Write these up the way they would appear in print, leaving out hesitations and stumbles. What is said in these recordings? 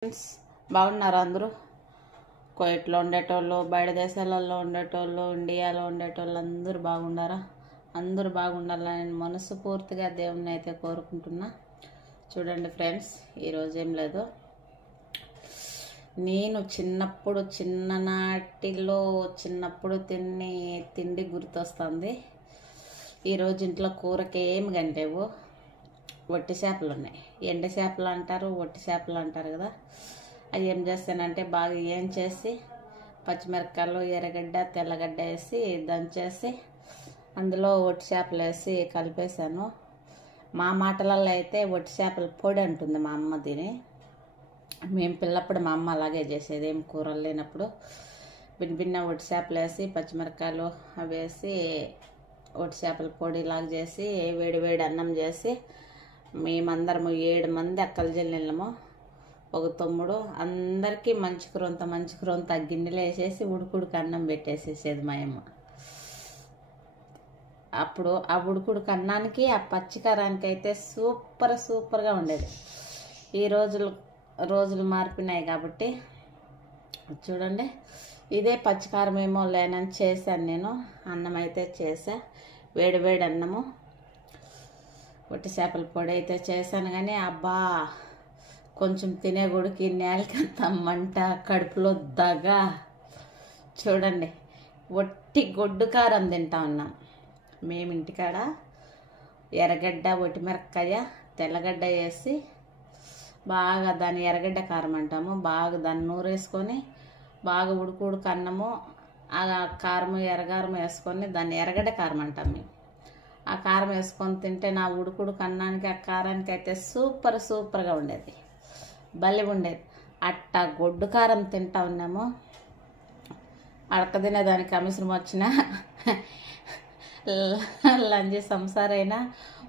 Friends బాగున్నారా అందరూ? కువైట్లో ఉండేటోళ్ళు, బయట దేశాలలో ఉండేటోళ్ళు, ఇండియాలో ఉండేటోళ్ళు అందరూ బాగుండారా? అందరూ బాగుండాలని నేను మనస్ఫూర్తిగా దేవుణ్ణి అయితే కోరుకుంటున్నా. చూడండి ఫ్రెండ్స్, ఈరోజు ఏం లేదు, నేను చిన్నప్పుడు తిండి గుర్తొస్తుంది. ఈరోజు ఇంట్లో కూరకి ఏమి గంటేవు, వట్టి చేపలు ఉన్నాయి. ఎండ చేపలు అంటారు, వట్టి చేపలు అంటారు కదా. అవి ఏం చేస్తానంటే బాగా ఏం చేసి పచ్చిమిరపకాయలు, ఎర్రగడ్డ, తెల్లగడ్డ వేసి దంచేసి అందులో వట్టి చేపలు వేసి కలిపేశాను. మా మాటలలో అయితే వట్టి చేపల పొడి అంటుంది మా అమ్మ. దీని మేము పిల్లప్పుడు మా అమ్మ అలాగే చేసేది, ఏం కూరలు లేనప్పుడు భిన్న వట్టి చేపలు వేసి పచ్చిమిరపకాయలు అవి వేసి వట్టి చేపల పొడి లాగా చేసి వేడి వేడి అన్నం చేసి మేమందరము 7 మంది అక్కల చెల్లెళ్ళము, ఒక తమ్ముడు, అందరికీ మంచి కూరంత గిన్నెలు వేసేసి ఉడుకుడికి అన్నం పెట్టేసేసేది మా అమ్మ. అప్పుడు ఆ ఉడుకుడికి అన్నానికి ఆ పచ్చికారానికి అయితే సూపర్గా ఉండేది. ఈ రోజులు మారిపోయినాయి కాబట్టి చూడండి, ఇదే పచ్చికారం ఏమో లేనని చేశాను నేను. అన్నం అయితే చేసా, వేడి వేడి అన్నము, వట్టి చేపల పొడి అయితే చేశాను. కానీ అబ్బా, కొంచెం తినేగుడికి నేలకంత మంట, కడుపులో దగ్గ. చూడండి, వట్టి గొడ్డు కారం తింటా ఉన్నాం మేము ఇంటికాడ. ఎర్రగడ్డ, వట్టిమిరపకాయ, తెల్లగడ్డ వేసి బాగా దాన్ని ఎర్రగడ్డ కారం అంటాము. బాగా దాన్ని నూరేసుకొని బాగా ఉడుకు అన్నము, ఆ కారం ఎర్రగారం వేసుకొని దాన్ని ఎర్రగడ్డ కారం అంటాం మేము. ఆ కారం వేసుకొని తింటే నా ఉడుకుడుకు అన్నానికి, ఆ కారానికి అయితే సూపర్గా ఉండేది, భలే ఉండేది. అట్టా గొడ్డు కారం తింటా ఉన్నాము. అడక తినేదానికి అవసరం వచ్చినా లంజి సంసారైనా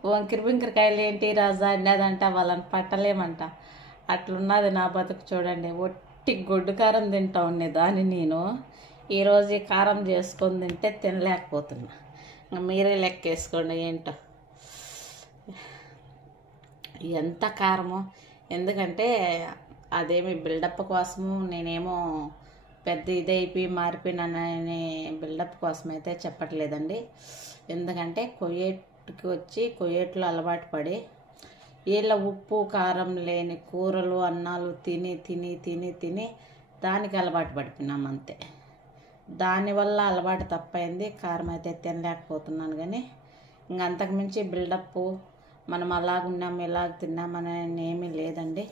వంకిరి బింకిరికాయలు ఏంటి రాజా అన్నదంట, వాళ్ళని పట్టలేమంట. అట్లున్నది నా బతుకు. చూడండి, ఒట్టి గొడ్డు కారం తింటా ఉండేదాన్ని నేను. ఈరోజు ఈ కారం చేసుకొని తింటే తినలేకపోతున్నా. మీరే లెక్కేసుకోండి ఏంటో ఎంత కారమో. ఎందుకంటే అదేమి బిల్డప్ కోసము నేనేమో పెద్ద ఇదైపోయి మారిపోయినాననే బిల్డప్ కోసం అయితే చెప్పట్లేదండి. ఎందుకంటే కువైట్లో అలవాటు పడి వీళ్ళ ఉప్పు కారం లేని కూరలు అన్నాలు తిని దానికి అలవాటు పడిపోయినాం అంతే. దానివల్ల అలవాటు తప్పైంది, కారం అయితే తినలేకపోతున్నాను. కానీ ఇంకంతకుమించి బిల్డప్ మనం అలాగున్నాం ఇలాగ తిన్నామని ఏమీ లేదండి.